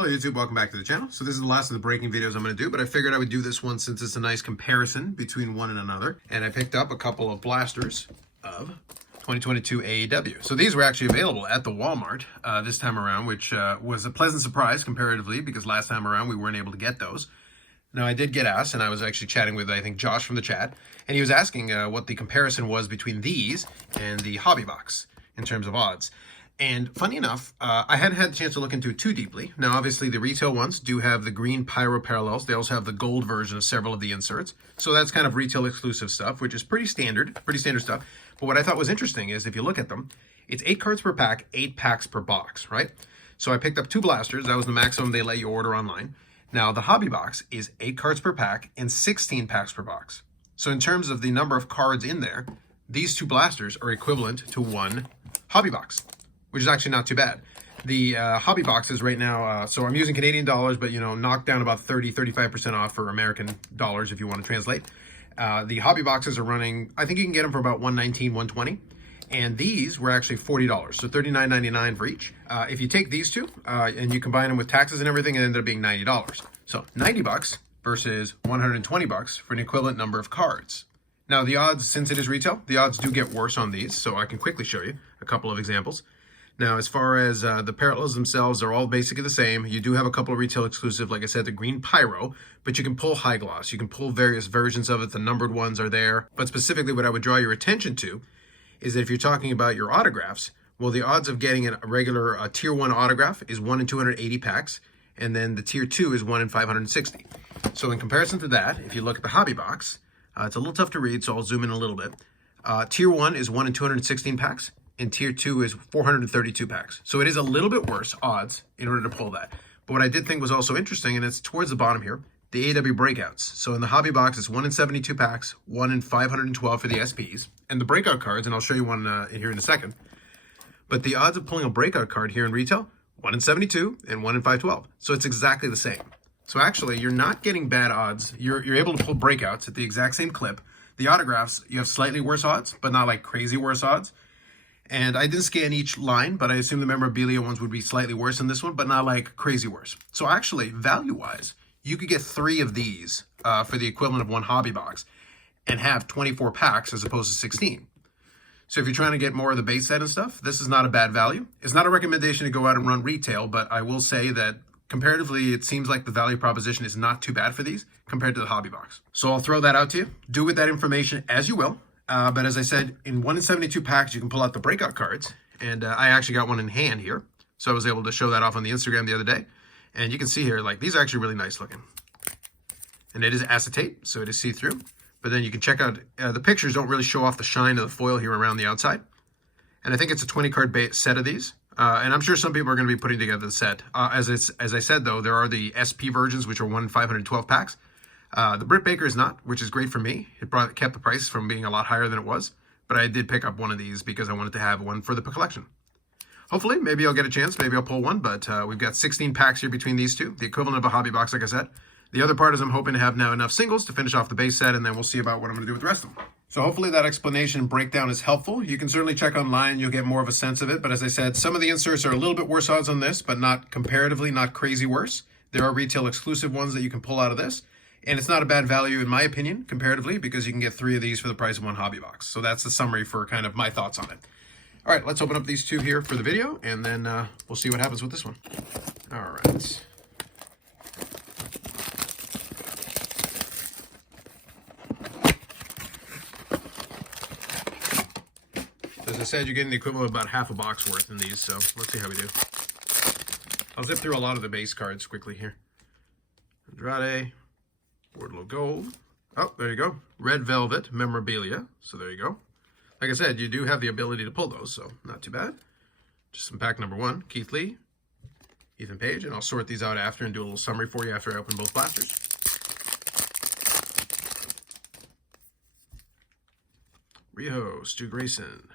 Hello YouTube, welcome back to the channel. So this is the last of the breaking videos I'm going to do, but I figured I would do this one since it's a nice comparison between one and another. And I picked up a couple of blasters of 2022 AEW. So these were actually available at the Walmart this time around, which was a pleasant surprise comparatively because last time around we weren't able to get those. Now I did get asked, and I was actually chatting with, I think, Josh from the chat, and he was asking what the comparison was between these and the hobby box in terms of odds. And funny enough, I hadn't had the chance to look into it too deeply. Now, obviously, the retail ones do have the green pyro parallels. They also have the gold version of several of the inserts. So that's kind of retail exclusive stuff, which is pretty standard stuff. But what I thought was interesting is if you look at them, it's 8 cards per pack, 8 packs per box, right? So I picked up 2 blasters. That was the maximum they let you order online. Now, the hobby box is 8 cards per pack and 16 packs per box. So in terms of the number of cards in there, these 2 blasters are equivalent to 1 hobby box, which is actually not too bad. The hobby boxes right now, so I'm using Canadian dollars, but, knocked down about 30-35% off for American dollars if you want to translate. The hobby boxes are running, I think you can get them for about $119, $120. And these were actually $40, so $39.99 for each. If you take these two and you combine them with taxes and everything, it ended up being $90. So $90 versus $120 for an equivalent number of cards. Now the odds, since it is retail, the odds do get worse on these, so I can quickly show you a couple of examples. Now, as far as the parallels themselves, they're all basically the same. You do have a couple of retail exclusive, like I said, the green pyro, but you can pull high gloss. You can pull various versions of it. The numbered ones are there. But specifically what I would draw your attention to is that if you're talking about your autographs, well, the odds of getting a regular tier 1 autograph is 1 in 280 packs, and then the tier 2 is 1 in 560. So in comparison to that, if you look at the hobby box, it's a little tough to read, so I'll zoom in a little bit. Tier 1 is 1 in 216 packs. And tier 2 is 432 packs. So it is a little bit worse odds in order to pull that. But what I did think was also interesting, and it's towards the bottom here, the AEW breakouts. So in the hobby box, it's 1 in 72 packs, 1 in 512 for the SPs. And the breakout cards, and I'll show you one here in a second. But the odds of pulling a breakout card here in retail, 1 in 72 and 1 in 512. So it's exactly the same. So actually, you're not getting bad odds. You're able to pull breakouts at the exact same clip. The autographs, you have slightly worse odds, but not like crazy worse odds. And I didn't scan each line, but I assume the memorabilia ones would be slightly worse than this one, but not like crazy worse. So actually, value-wise, you could get 3 of these for the equivalent of 1 hobby box and have 24 packs as opposed to 16. So if you're trying to get more of the base set and stuff, this is not a bad value. It's not a recommendation to go out and run retail, but I will say that comparatively, it seems like the value proposition is not too bad for these compared to the hobby box. So I'll throw that out to you. Do with that information as you will. But as I said, in 1 in 72 packs, you can pull out the breakout cards. And I actually got one in hand here. So I was able to show that off on the Instagram the other day. And you can see here, like, these are actually really nice looking. And it is acetate, so it is see-through. But then you can check out, the pictures don't really show off the shine of the foil here around the outside. And I think it's a 20-card set of these. And I'm sure some people are going to be putting together the set. As I said, though, there are the SP versions, which are 1 in 512 packs. The Britt Baker is not, which is great for me. It kept the price from being a lot higher than it was. But I did pick up one of these because I wanted to have one for the collection. Hopefully, maybe I'll get a chance. Maybe I'll pull one. But we've got 16 packs here between these two. The equivalent of a hobby box, like I said. The other part is I'm hoping to have now enough singles to finish off the base set. And then we'll see about what I'm going to do with the rest of them. So hopefully that explanation and breakdown is helpful. You can certainly check online. You'll get more of a sense of it. But as I said, some of the inserts are a little bit worse odds on this. But not comparatively, not crazy worse. There are retail exclusive ones that you can pull out of this. And it's not a bad value, in my opinion, comparatively, because you can get 3 of these for the price of 1 hobby box. So that's the summary for kind of my thoughts on it. All right, let's open up these 2 here for the video, and then we'll see what happens with this one. All right. As I said, you're getting the equivalent of about half a box worth in these, so let's see how we do. I'll zip through a lot of the base cards quickly here. Andrade. Wardlow Gold. Oh, there you go. Red Velvet Memorabilia. So there you go. Like I said, you do have the ability to pull those, so not too bad. Just some pack number 1. Keith Lee, Ethan Page, and I'll sort these out after and do a little summary for you after I open both blasters. Riho, Stu Grayson,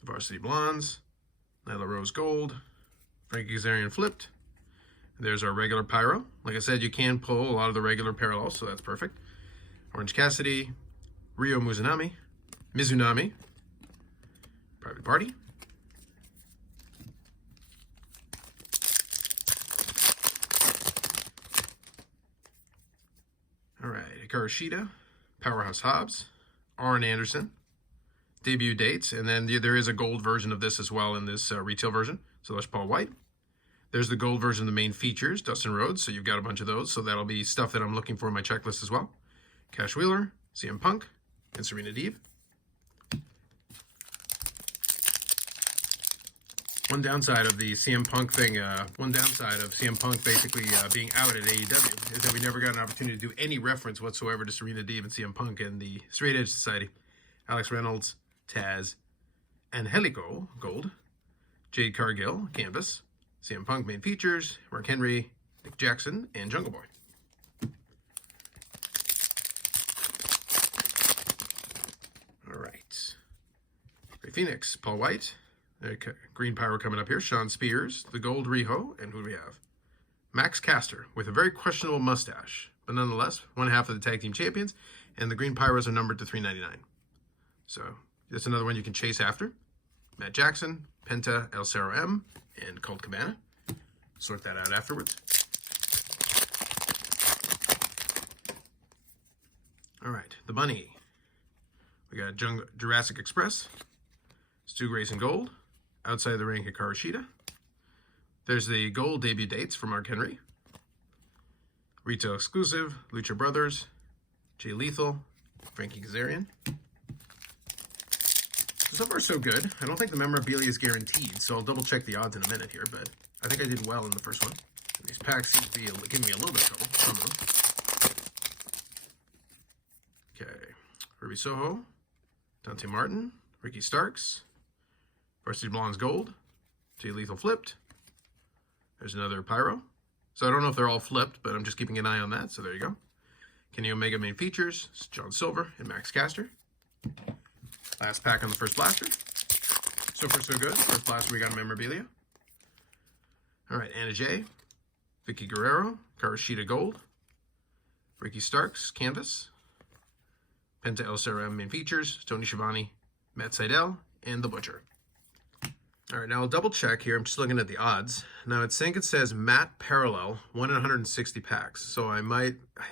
the Varsity Blondes, Nyla Rose Gold, Frankie Kazarian Flipped. There's our regular Pyro. Like I said, you can pull a lot of the regular parallels, so that's perfect. Orange Cassidy, Ryo Mizunami, Private Party, Hikaru Shida, Powerhouse Hobbs, Arn Anderson, debut dates, and then there is a gold version of this as well in this retail version. So there's Paul White. There's the gold version of the main features, Dustin Rhodes, so you've got a bunch of those, so that'll be stuff that I'm looking for in my checklist as well. Cash Wheeler, CM Punk, and Serena Deeb. One downside of the CM Punk thing, basically being out at AEW is that we never got an opportunity to do any reference whatsoever to Serena Deeb and CM Punk and the Straight Edge Society. Alex Reynolds, Taz, Angelico, gold. Jade Cargill, canvas. CM Punk, main features. Mark Henry, Nick Jackson, and Jungle Boy. All right. Ray Phoenix, Paul White. Green Pyro coming up here. Sean Spears, the gold Riho, and who do we have? Max Caster with a very questionable mustache, but nonetheless, one half of the tag team champions, and the Green Pyros are numbered to 399. So that's another one you can chase after. Matt Jackson, Penta, El Cerro M, and Colt Cabana. Sort that out afterwards. All right, the Bunny. We got Jurassic Express, Stu Grayson Gold, Outside the Ring Hikaru Shida. There's the gold debut dates for Mark Henry. Retail exclusive, Lucha Brothers, Jay Lethal, Frankie Kazarian. So far, so good. I don't think the memorabilia is guaranteed, so I'll double check the odds in a minute here, but I think I did well in the first one. And these packs seem to be giving me a little bit of trouble, some of them. Okay. Ruby Soho, Dante Martin, Ricky Starks, Varsity Blondes Gold, Jay Lethal flipped. There's another Pyro. So I don't know if they're all flipped, but I'm just keeping an eye on that, so there you go. Kenny Omega main features, John Silver and Max Caster. Last pack on the first blaster. So far, so good. First blaster, we got memorabilia. All right, Anna Jay, Vicky Guerrero, Karashita Gold, Ricky Starks, Canvas, Penta El Cerro main features, Tony Schiavone, Matt Seidel, and The Butcher. All right, now I'll double check here. I'm just looking at the odds. Now it's saying it says Matt Parallel, 1 in 160 packs. So I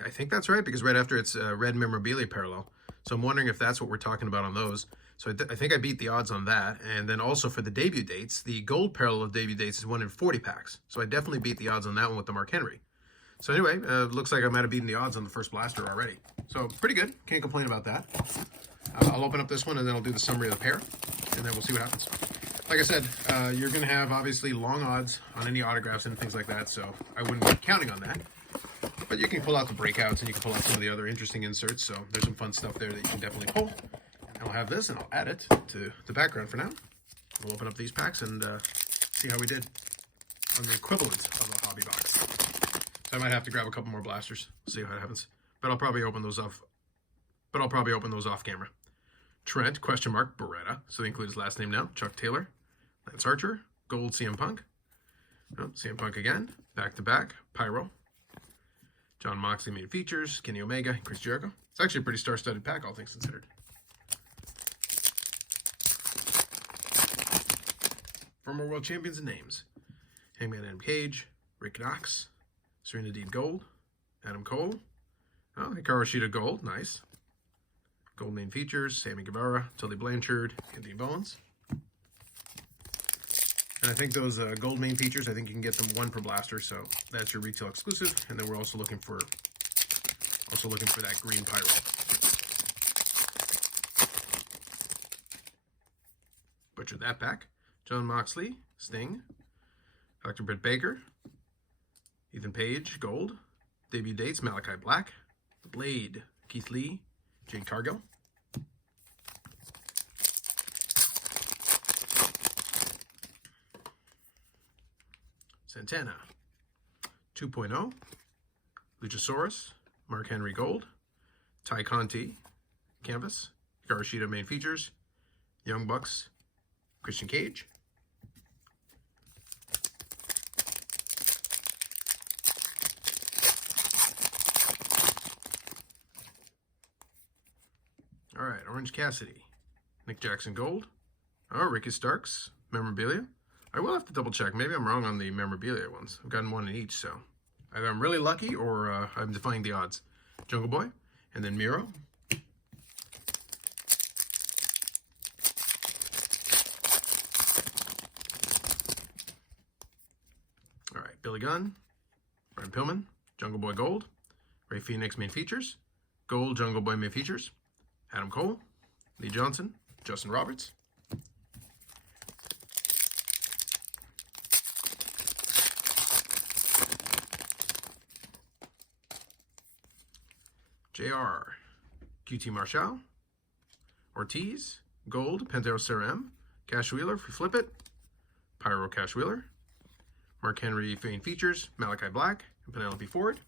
think that's right because right after it's Red Memorabilia Parallel. So I'm wondering if that's what we're talking about on those. So I think I beat the odds on that. And then also for the debut dates, the gold parallel of debut dates is 1 in 40 packs. So I definitely beat the odds on that one with the Mark Henry. So anyway, looks like I might have beaten the odds on the first blaster already. So pretty good. Can't complain about that. I'll open up this one and then I'll do the summary of the pair. And then we'll see what happens. Like I said, you're going to have obviously long odds on any autographs and things like that. So I wouldn't be counting on that. But you can pull out the breakouts and you can pull out some of the other interesting inserts. So there's some fun stuff there that you can definitely pull. And I'll have this and I'll add it to the background for now. We'll open up these packs and see how we did on the equivalent of a hobby box. So I might have to grab a couple more blasters. See how it happens. But I'll probably open those off. Off camera. Trent, question mark, Beretta. So they include his last name now. Chuck Taylor. Lance Archer. Gold CM Punk. Oh, CM Punk again. Back to back. Pyro. John Moxley main features. Kenny Omega. Chris Jericho. It's actually a pretty star-studded pack, all things considered. Former world champions and names. Hangman Adam Page. Rick Knox. Serena Deeb Gold. Adam Cole. Oh, Hikaru Shida Gold. Nice. Gold main features. Sammy Guevara. Tully Blanchard. Anthony Bowens. And I think those gold main features, I think you can get them 1 per blaster, so that's your retail exclusive. And then we're also looking for that green Pyro. Butchered that pack. John Moxley, Sting, Dr. Britt Baker, Ethan Page, Gold, debut dates, Malachi Black, The Blade, Keith Lee, Jade Cargill. Santana, 2.0, Luchasaurus, Mark Henry Gold, Ty Conti, Canvas, Hikaru Shida main features, Young Bucks, Christian Cage. All right, Orange Cassidy, Nick Jackson Gold, oh, Ricky Starks, memorabilia. I will have to double check. Maybe I'm wrong on the memorabilia ones. I've gotten 1 in each, so either I'm really lucky or I'm defying the odds. Jungle Boy, And then Miro. All right, Billy Gunn, Brian Pillman, Jungle Boy Gold, Ray Phoenix main features, Gold Jungle Boy main features, Adam Cole, Lee Johnson, Justin Roberts, JR, QT Marshall, Ortiz, Gold, Pantero Ceram, Cash Wheeler, if we flip it, Pyro Cash Wheeler, Mark Henry main features, Malachi Black, and Penelope Ford.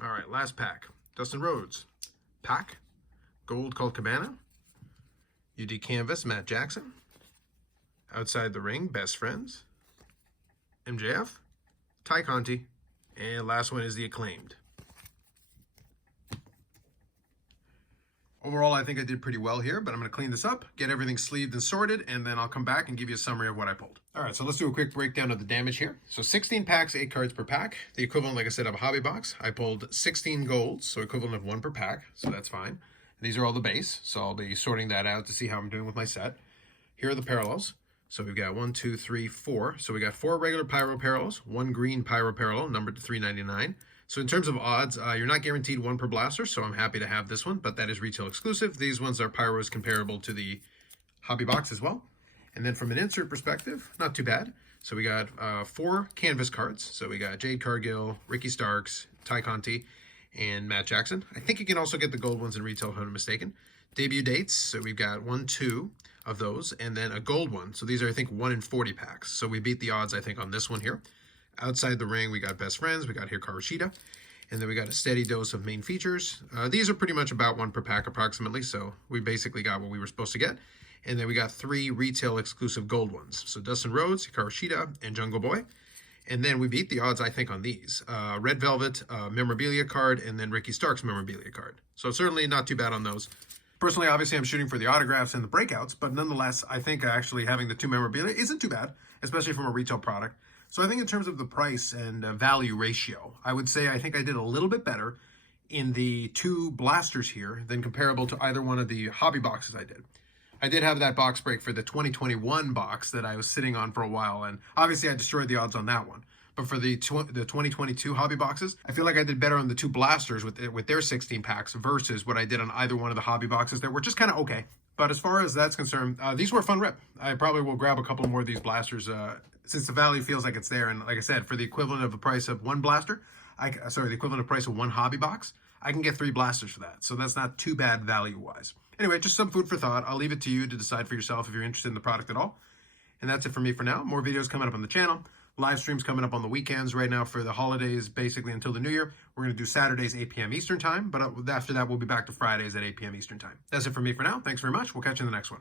All right, last pack. Dustin Rhodes, Pack, Gold Colt Cabana, UD Canvas, Matt Jackson, Outside the Ring, Best Friends, MJF, Ty Conti, and last one is the Acclaimed. Overall, I think I did pretty well here, but I'm going to clean this up, get everything sleeved and sorted, and then I'll come back and give you a summary of what I pulled. All right, so let's do a quick breakdown of the damage here. So 16 packs, 8 cards per pack. The equivalent, like I said, of a hobby box. I pulled 16 golds, so equivalent of 1 per pack, so that's fine. These are all the base, so I'll be sorting that out to see how I'm doing with my set. Here are the parallels. So we've got 1, 2, 3, 4. So we got 4 regular Pyro parallels, 1 green Pyro parallel, numbered to 399. So in terms of odds, you're not guaranteed 1 per blaster, so I'm happy to have this one, but that is retail exclusive. These ones are Pyros comparable to the hobby box as well. And then from an insert perspective, not too bad. So we got 4 canvas cards. So we got Jade Cargill, Ricky Starks, Ty Conti, and Matt Jackson. I think you can also get the gold ones in retail if I'm not mistaken. Debut dates, so we've got 1, 2 of those, and then a gold one. So these are, I think, 1 in 40 packs. So we beat the odds, I think, on this one here. Outside the Ring, we got Best Friends, we got Hikaru Shida, and then we got a steady dose of main features. These are pretty much about 1 per pack approximately, so we basically got what we were supposed to get. And then we got 3 retail exclusive gold ones. So Dustin Rhodes, Hikaru Shida, and Jungle Boy. And then we beat the odds, I think, on these. Red Velvet memorabilia card, and then Ricky Starks memorabilia card. So certainly not too bad on those. Personally, obviously, I'm shooting for the autographs and the breakouts, but nonetheless, I think actually having the 2 memorabilia isn't too bad, especially from a retail product. So I think in terms of the price and value ratio, I would say I think I did a little bit better in the 2 blasters here than comparable to either one of the hobby boxes I did. I did have that box break for the 2021 box that I was sitting on for a while, and obviously I destroyed the odds on that one. But for the 2022 hobby boxes, I feel like I did better on the 2 blasters with their 16 packs versus what I did on either one of the hobby boxes that were just kind of okay. But as far as that's concerned, these were a fun rip. I probably will grab a couple more of these blasters since the value feels like it's there. And like I said, for the equivalent of the price of 1 blaster, the equivalent of price of 1 hobby box, I can get 3 blasters for that. So that's not too bad value-wise. Anyway, just some food for thought. I'll leave it to you to decide for yourself if you're interested in the product at all. And that's it for me for now. More videos coming up on the channel. Live streams coming up on the weekends right now for the holidays, basically until the new year. We're going to do Saturdays, 8 p.m. Eastern time. But after that, we'll be back to Fridays at 8 p.m. Eastern time. That's it for me for now. Thanks very much. We'll catch you in the next one.